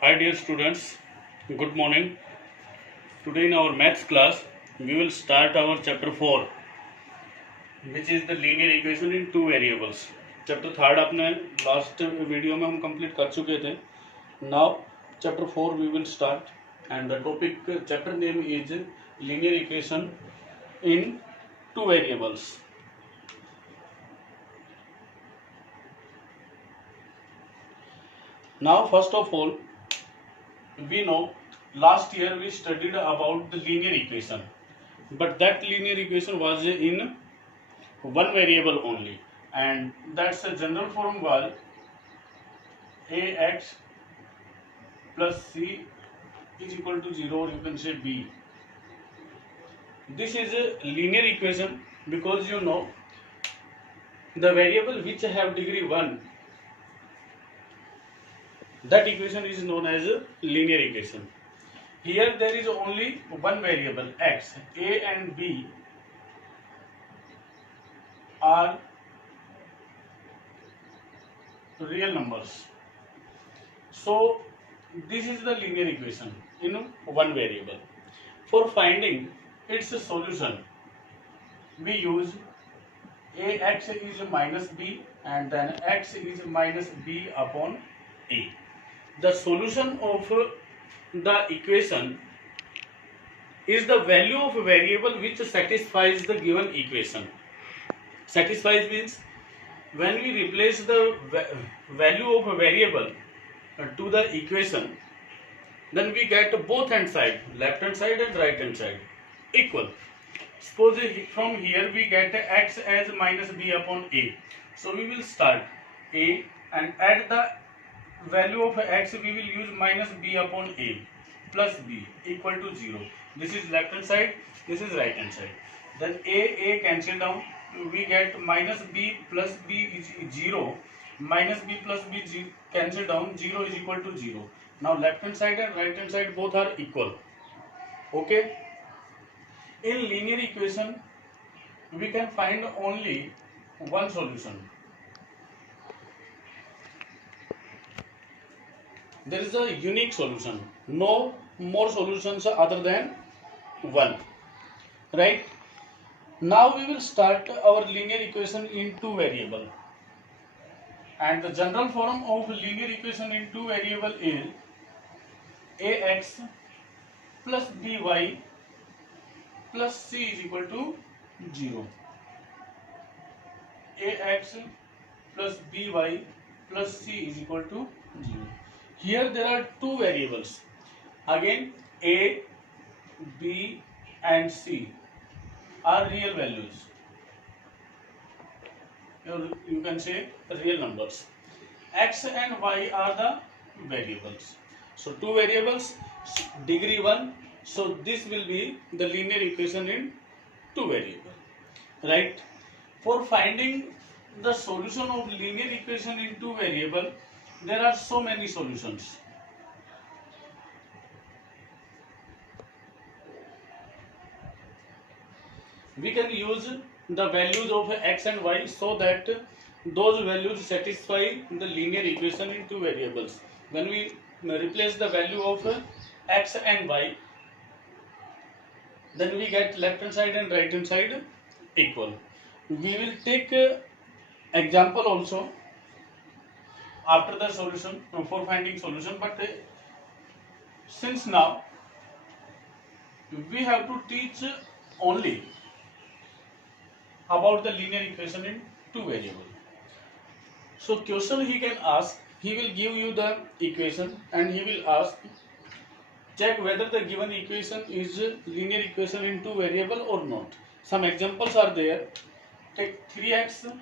Hi dear students, good morning. Today in our maths class, we will start our chapter 4, which is the linear equation in two variables. Chapter 3 अपने last video में हम complete कर चुके थे. Now chapter 4 we will start, and the topic chapter name is linear equation in two variables. Now first of all, we know last year we studied about the linear equation, but that linear equation was in one variable only, and that's the general form was ax plus c is equal to 0, or you can say b. This is a linear equation because you know the variable which have degree 1, that equation is known as a linear equation. Here there is only one variable x. A and b are real numbers, so this is the linear equation in one variable. For finding its solution, we use ax is minus b and then x is minus b upon a. The solution of the equation is the value of a variable which satisfies the given equation. Satisfies means when we replace the value of a variable to the equation, then we get both hand side, left hand side and right hand side, equal. Suppose from here we get x as minus b upon a. So we will start a and add the value of x, we will use minus b upon a plus b equal to 0. This is left hand side, this is right hand side. Then a cancel down, we get minus b plus b is 0. Minus b plus b cancel down, 0 is equal to 0. Now left hand side and right hand side both are equal. Okay. In linear equation, we can find only one solution. There is a unique solution. No more solutions other than one. Right? Now we will start our linear equation in two variable. And the general form of linear equation in two variable is ax plus by plus c is equal to 0. ax plus by plus c is equal to 0. Here there are two variables. Again a, b and c are real values. You can say real numbers. X and y are the variables. So two variables, degree 1. So this will be the linear equation in two variable. Right? For finding the solution of linear equation in two variable, there are so many solutions. We can use the values of x and y so that those values satisfy the linear equation in two variables. When we replace the value of x and y, then we get left hand side and right hand side equal. We will take example also after the solution for finding solution, but since now we have to teach only about the linear equation in two variable. So question he can ask, he will give you the equation and he will ask, check whether the given equation is linear equation in two variable or not. Some examples are there. Take 3x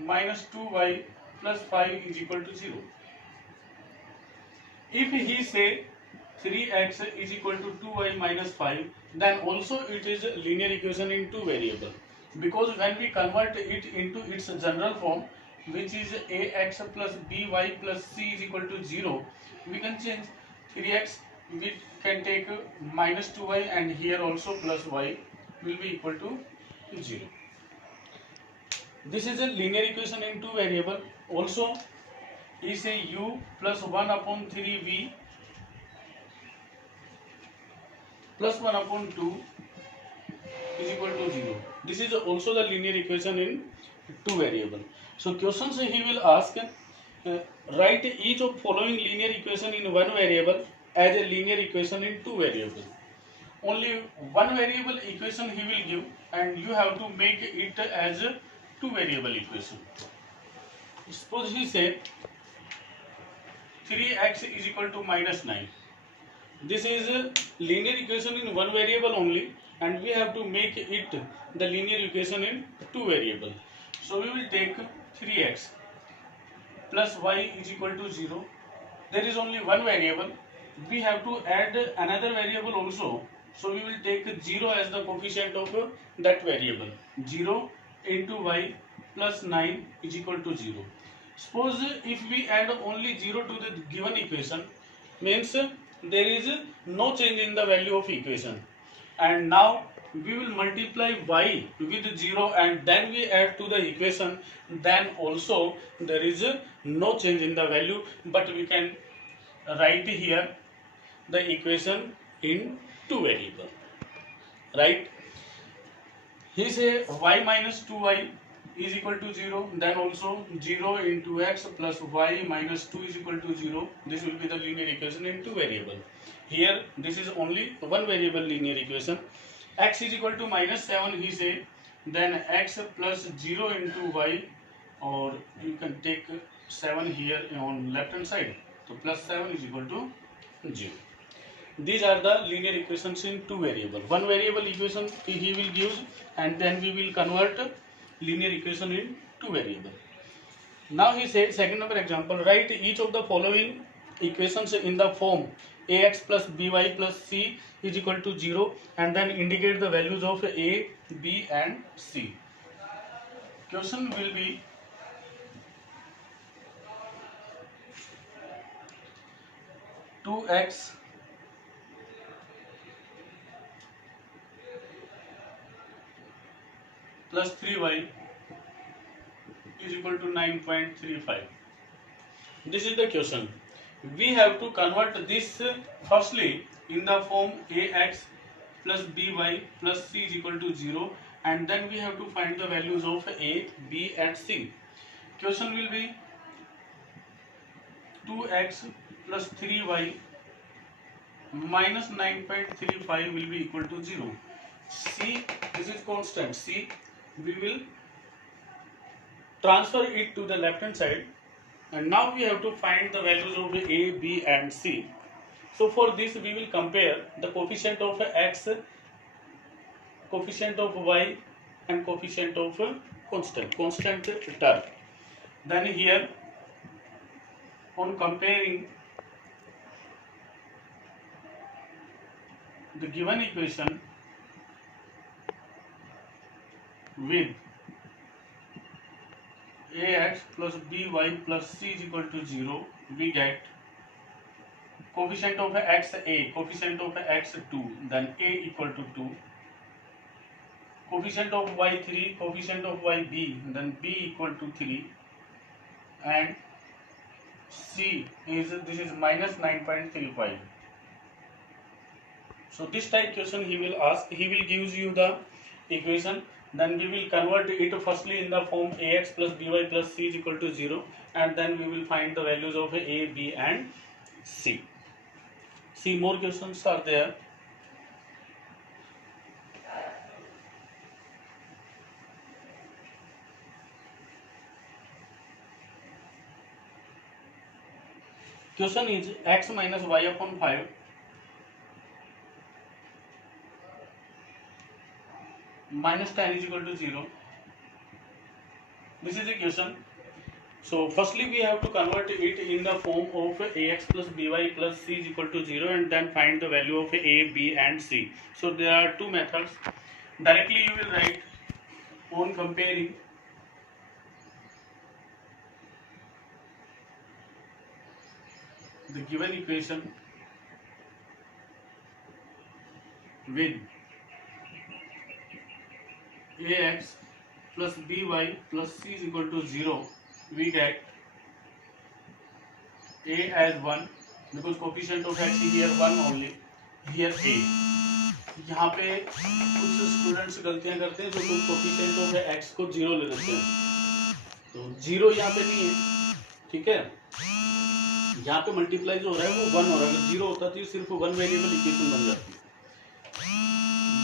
minus 2y plus 5 is equal to 0. If he say 3x is equal to 2y minus 5, then also it is a linear equation in two variable, because when we convert it into its general form, which is ax plus by plus c is equal to 0, we can change 3x, we can take minus 2y, and here also plus y will be equal to 0. This is a linear equation in two variable. Also is a u plus 1 upon 3v plus 1 upon 2 is equal to 0. This is also the linear equation in two variable. So questions he will ask, write each of following linear equation in one variable as a linear equation in two variable. Only one variable equation he will give and you have to make it as a two variable equation. Suppose he say 3x is equal to minus 9. This is a linear equation in one variable only and we have to make it the linear equation in two variable. So we will take 3x plus y is equal to 0. There is only one variable. We have to add another variable also. So we will take 0 as the coefficient of that variable. 0 into y plus 9 is equal to 0. Suppose if we add only 0 to the given equation, means there is no change in the value of equation. And now we will multiply y with 0 and then we add to the equation, then also there is no change in the value, but we can write here the equation in two variable, right? He say y minus 2y is equal to 0, then also 0 into x plus y minus 2 is equal to 0. This will be the linear equation in two variable. Here this is only one variable linear equation. X is equal to minus 7 he say, then x plus 0 into y, or you can take 7 here on left hand side, so plus 7 is equal to 0. These are the linear equations in two variable. One variable equation he will give and then we will convert linear equation in two variable. Now he says second number example, write each of the following equations in the form ax plus by plus c is equal to 0 and then indicate the values of a, b and c. Question will be two x plus 3y is equal to 9.35. This is the question. We have to convert this firstly in the form ax plus by plus c is equal to 0 and then we have to find the values of a, b and c. Question will be 2x plus 3y minus 9.35 will be equal to 0. C, this is constant c, we will transfer it to the left hand side and now we have to find the values of a, b and c. So for this we will compare the coefficient of x, coefficient of y and coefficient of constant term. Then here on comparing the given equation with ax plus by plus c is equal to 0, we get coefficient of x a, coefficient of x 2, then a equal to 2, coefficient of y 3, coefficient of y b, then b equal to 3, and c is, this is minus 9.35. So this type question he will ask, he will give you the equation, then we will convert it firstly in the form ax plus by plus c is equal to 0 and then we will find the values of a, b and c. See, more questions are there. Question is x minus y upon 5 minus 10 is equal to 0. This is the question. So firstly we have to convert it in the form of ax plus by plus c is equal to 0 and then find the value of a, b and c. So there are two methods. Directly you will write on comparing the given equation with ax plus by plus c is equal to 0, we get a as 1 because coefficient of x is here 1 only, here a. यहाँ पे कुछ students गलतियां करते हैं जो coefficient of x को 0 ले लेते हैं, तो 0 यहाँ पे नहीं है, ठीक है। यहाँ पे मल्टीप्लाई जो हो रहा है वो 1 हो रहा है, अगर 0 होता तो सिर्फ 1 वेरिएबल इक्वेशन बन जाती।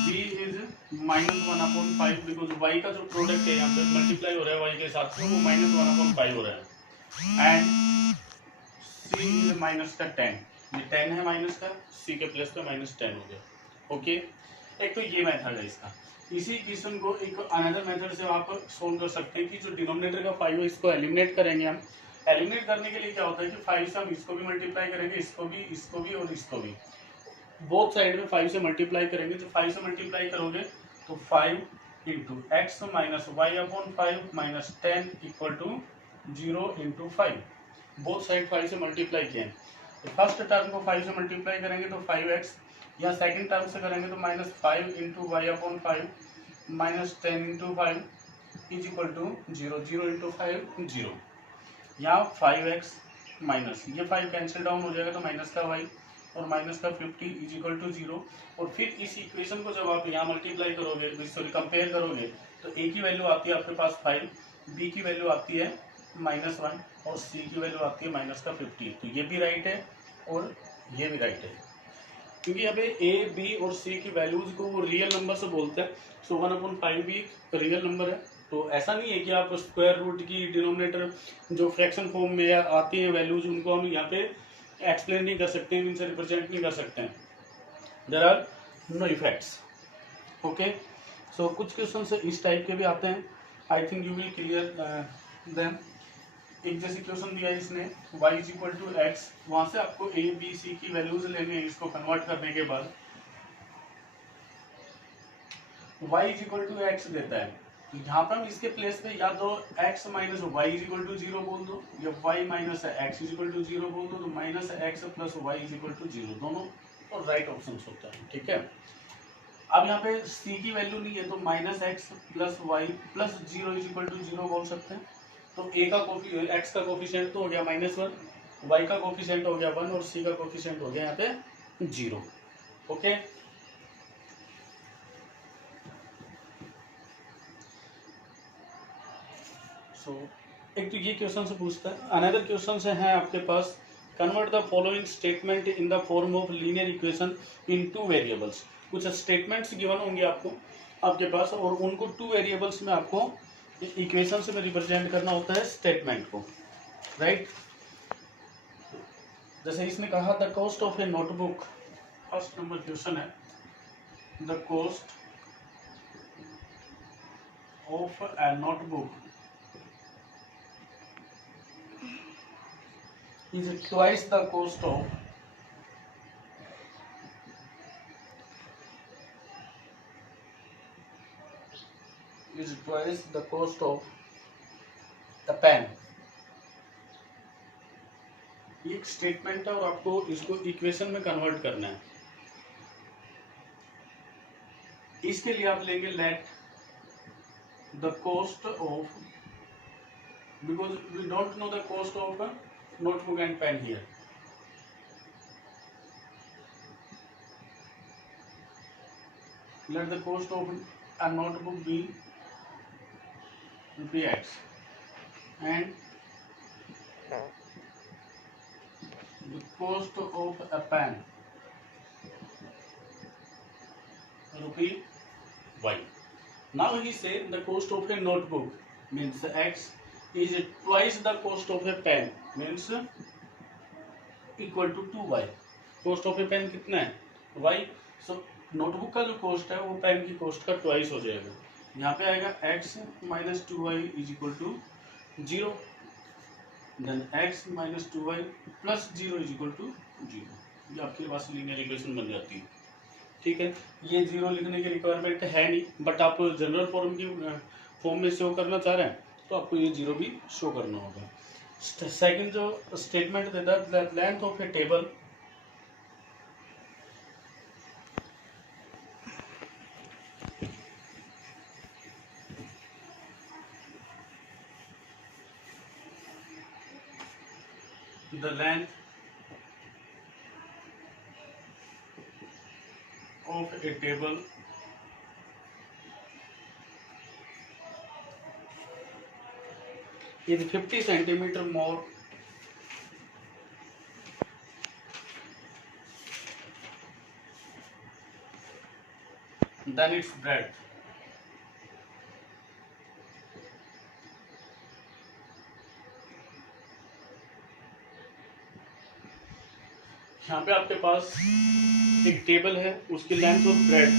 b इज -1/5 बिकॉज y का जो प्रोडक्ट है यहाँ पे मल्टीप्लाई हो रहा है y के साथ में, वो -1/5 हो रहा है। एंड c इज माइनस का 10, ये 10 है माइनस का, c के प्लस का -10 हो गया। ओके, एक तो ये मेथड है इसका। इसी इक्वेशन को एक अनदर मेथड से आप सोल्व कर सकते हैं कि जो डिनोमिनेटर का 5 है इसको एलिमिनेट करेंगे हम। एलिमिनेट करने के लिए क्या होता है कि 5 से हम इसको भी मल्टीप्लाई करेंगे, इसको भी और इसको भी, बोथ साइड में 5 से मल्टीप्लाई करेंगे। तो 5 से मल्टीप्लाई करोगे तो 5 into x minus y upon 5 minus 10 equal to 0 into 5, both side 5 से मल्टीप्लाई किए। तो फर्स्ट टर्म को 5 से मल्टीप्लाई करेंगे तो 5x, या सेकंड टर्म से करेंगे तो -5 into y upon 5 minus 10 into 5 is equal to 0, 0 into 5 0। यहाँ 5x माइनस ये 5 कैंसिल डाउन हो जाएगा तो माइनस का y और माइनस का 50 इज इक्वल टू 0। और फिर इस इक्वेशन को जब आप यहाँ मल्टीप्लाई करोगे, सॉरी कंपेयर करोगे, तो a की वैल्यू आती है आपके पास 5, b की वैल्यू आती है -1 और c की वैल्यू आती है माइनस का 50। तो ये भी राइट है और ये भी राइट है, क्योंकि यहाँ पे a, b और c की वैल्यूज को वो रियल नंबर से बोलते हैं। सो 1/5 भी रियल नंबर है, तो ऐसा नहीं है कि आप स्क्वायर रूट की डिनोमिनेटर जो फ्रैक्शन फॉर्म में आती है वैल्यूज, उनको हम यहाँ पे एक्सप्लेन नहीं कर सकते हैं, इनसे रिप्रेजेंट नहीं कर सकते हैं। There are no effects. Okay, so कुछ क्वेश्चन इस टाइप के भी आते हैं। I think you will clear them. एक जैसे क्वेश्चन दिया है इसने y is equal to x, वहां से आपको a b c की वैल्यूज लेनी है। इसको कन्वर्ट करने के बाद y is equal to x देता है, तो यहाँ पर हम इसके प्लेस पे या तो x minus y is equal to 0 बोल दो, या y minus x is equal to 0 बोल दो, तो minus x plus y is equal to 0 दोनों और राइट ऑप्शन होता है, ठीक है। अब यहाँ पे c की वैल्यू नहीं है तो minus x plus y plus 0 is equal to 0 बोल सकते हैं। तो a का x का कोफिशिएंट तो हो गया -1, y का कोफिशिएंट हो गया 1 और c का कोफिशिएंट हो गया यहाँ पे 0। ओके, सो एक तो ये क्वेश्चन से पूछता है। अनदर क्वेश्चन से है आपके पास, convert the following statement in the form of linear equation इन 2 वेरिएबल्स। कुछ स्टेटमेंट्स गिवन होंगे आपको आपके पास, और उनको 2 वेरिएबल्स में आपको इक्वेशन से रिप्रेजेंट करना होता है स्टेटमेंट को, राइट। जैसे इसने कहा the cost of a notebook, first number question है, the cost of a notebook is twice the cost of the pen. एक स्टेटमेंट है और आपको इसको इक्वेशन में कन्वर्ट करना है। इसके लिए आप लेंगे let the cost of, because we don't know the cost of notebook and pen here. Let the cost of a notebook be x and the cost of a pen rupee y. Now he said the cost of a notebook means x is twice the cost of a pen means equal to 2y. cost of a pen कितना है y, so notebook का जो cost है वो pen की cost का twice हो जाएगा। यहाँ पे आएगा x minus 2y is equal to 0, then x minus 2y plus 0 is equal to 0। ये आपके पास लीनियर इक्वेशन बन जाती है, ठीक है। ये 0 लिखने की रिक्वायरमेंट है नहीं, बट आप जनरल फॉर्म में शो करना चाह रहे हैं तो आपको ये 0 भी शो करना होगा। सेकंड जो स्टेटमेंट देता है, length of A table the length of a table is 50 centimeter more than its breadth. यहाँ पे आपके पास एक टेबल है, उसकी लेंथ और ब्रेड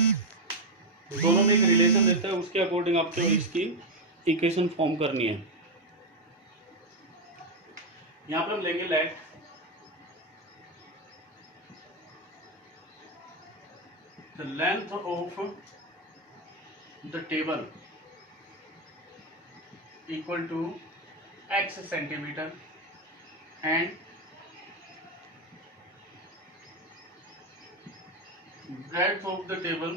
दोनों में एक रिलेशन देता है, उसके अकॉर्डिंग आपको इसकी इक्वेशन फॉर्म करनी है। यहाँ पे हम लेंगे let the length of the table equal to x centimetre and breadth of the table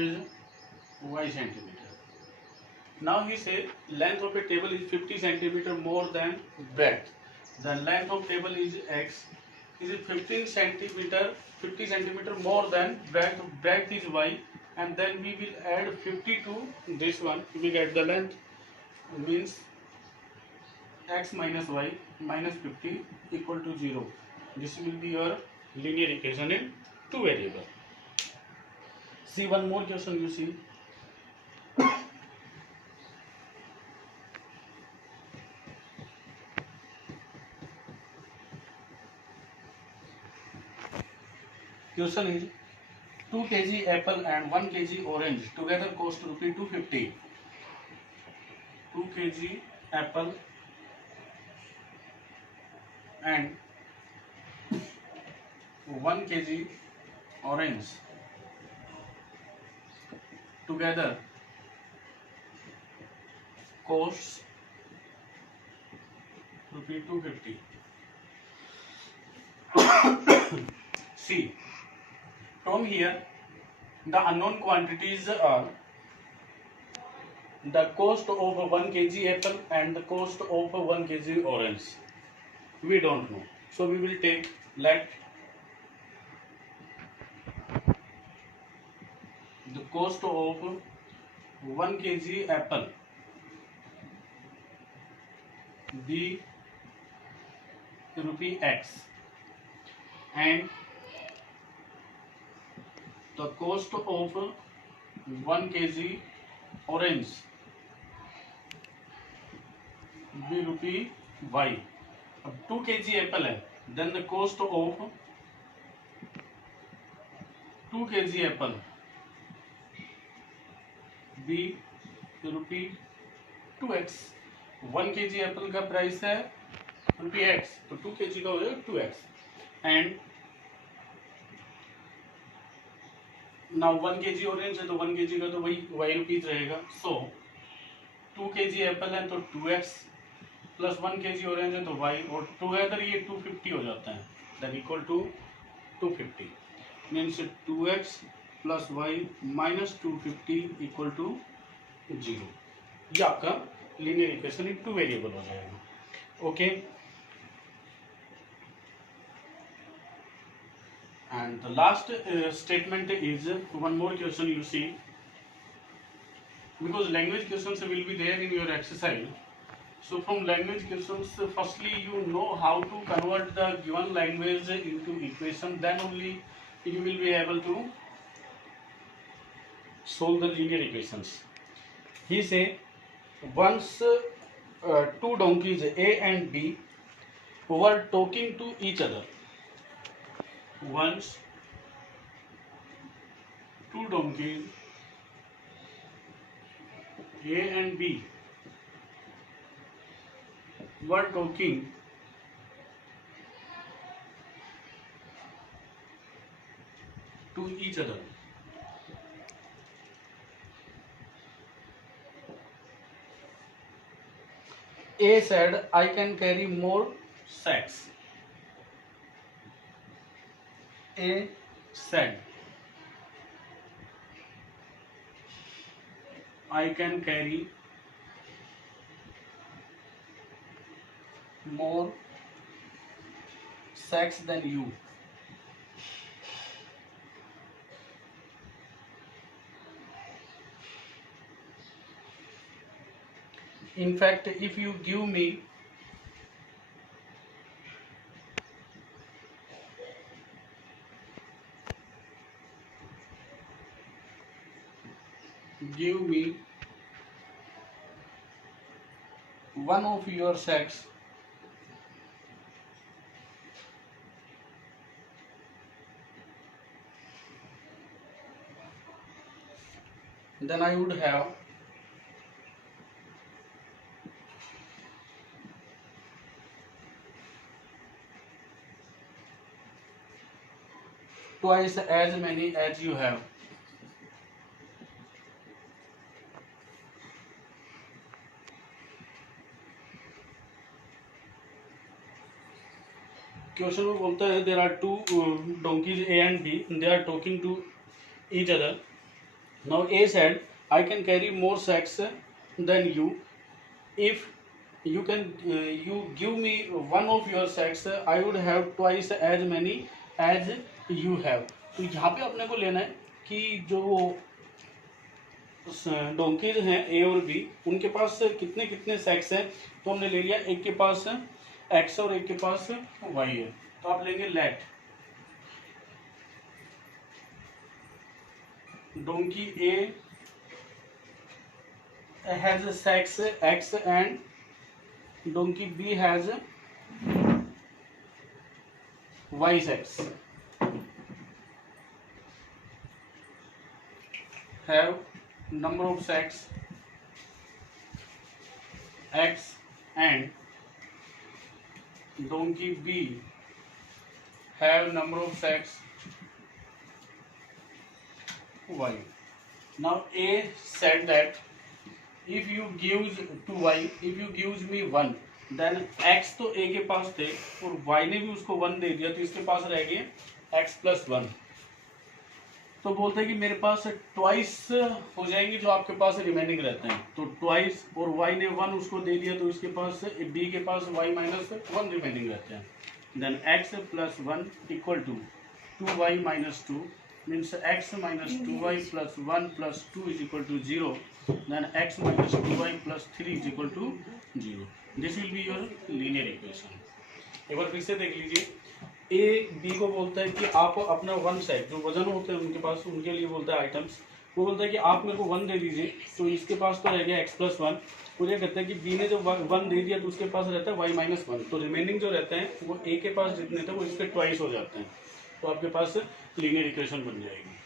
is y centimeter. Now he say length of a table is 50 centimeter more than breadth. The length of table is x is 50 centimeter more than breadth. Breadth is y, and then we will add 50 to this one. We get the length means x minus y minus 50 equal to 0. This will be your linear equation in two variable. See one more question you see. Question is 2 kg apple and 1 kg orange together cost rupee 250. 2 kg apple and 1 kg orange together costs rupee 250. See, from here the unknown quantities are the cost of 1 kg apple and the cost of 1 kg orange. We don't know, so we will take let the cost of 1 kg apple be rupee x and the cost of 1 kg orange be rupee y. अब 2 kg Apple है, then the cost of 2 kg Apple be rupee 2x. 1 kg Apple का price है rupee x, तो 2 kg का हो जाएगा 2x and now 1 kg orange है तो 1 kg का तो वही y रुपीज रहेगा. सो 2 kg एप्पल है तो 2x प्लस 1 kg ऑरेंज है तो y और टुगेदर ये 250 हो जाता है, that equal to 250 means 2x plus y minus 250 equal to 0. ये आपका linear equation in two variable हो जाएगा. Okay, and the last statement is one more question you see, because language questions will be there in your exercise. So from language questions, firstly you know how to convert the given language into equation, then only you will be able to solve the linear equations. He say once two donkeys A and B were talking to each other. Once two donkeys A and B were talking to each other. A said, I can carry more sacks. A said, I can carry more sacks than you. in fact if you give me one of your sex, then I would have twice as many as you have. Question में बोलता है there are two donkeys A and B, they are talking to each other. Now A said, I can carry more sacks than you. If you give me one of your sacks, I would have twice as many as you have. तो यहाँ पे अपने को लेना है कि जो donkey's हैं ए और बी, उनके पास कितने कितने सैक्स हैं. तो हमने ले लिया एक के पास x और एक के पास y है, तो आप लेंगे let donkey A has sacks x and donkey B has y sacks. Have number of sacks x and donkey B have number of sacks y. Now A said that if you gives to y, if you gives me 1, then x तो A के पास थे और y ने भी उसको 1 दे दिया, तो इसके पास रह गए x plus 1. तो बोलते हैं कि मेरे पास ट्वाइस हो जाएंगे जो आपके पास रिमेनिंग रहते हैं. तो ट्वाइस और y ने 1 उसको दे दिया, तो इसके पास b के पास y माइनस 1 रिमेनिंग रहते हैं. Then x plus 1 equal to 2y minus 2 means x minus 2y plus 1 plus 2 is equal to 0. Then x minus 2y plus 3 is equal to 0. This will be your linear equation. एक बार फिर से देख लीजिए. A B को बोलता है कि आप अपना 1 सेट जो वजन होते हैं उनके पास, उनके लिए बोलता है आइटम्स, वो बोलता है कि आप मेरे को 1 दे दीजिए. तो इसके पास तो रह गया x प्लस 1. वो ये कहता है कि बी ने जो 1 दे दिया तो उसके पास रहता है y माइनस 1. तो रिमेनिंग जो रहते हैं वो ए के पास जितने थे वो इसके ट्वाइस हो जाते हैं. तो आपके पास लीनियर इक्वेशन बन जाएगी.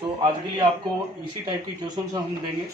सो आज के लिए आपको इसी टाइप की क्वेश्चन हम देंगे.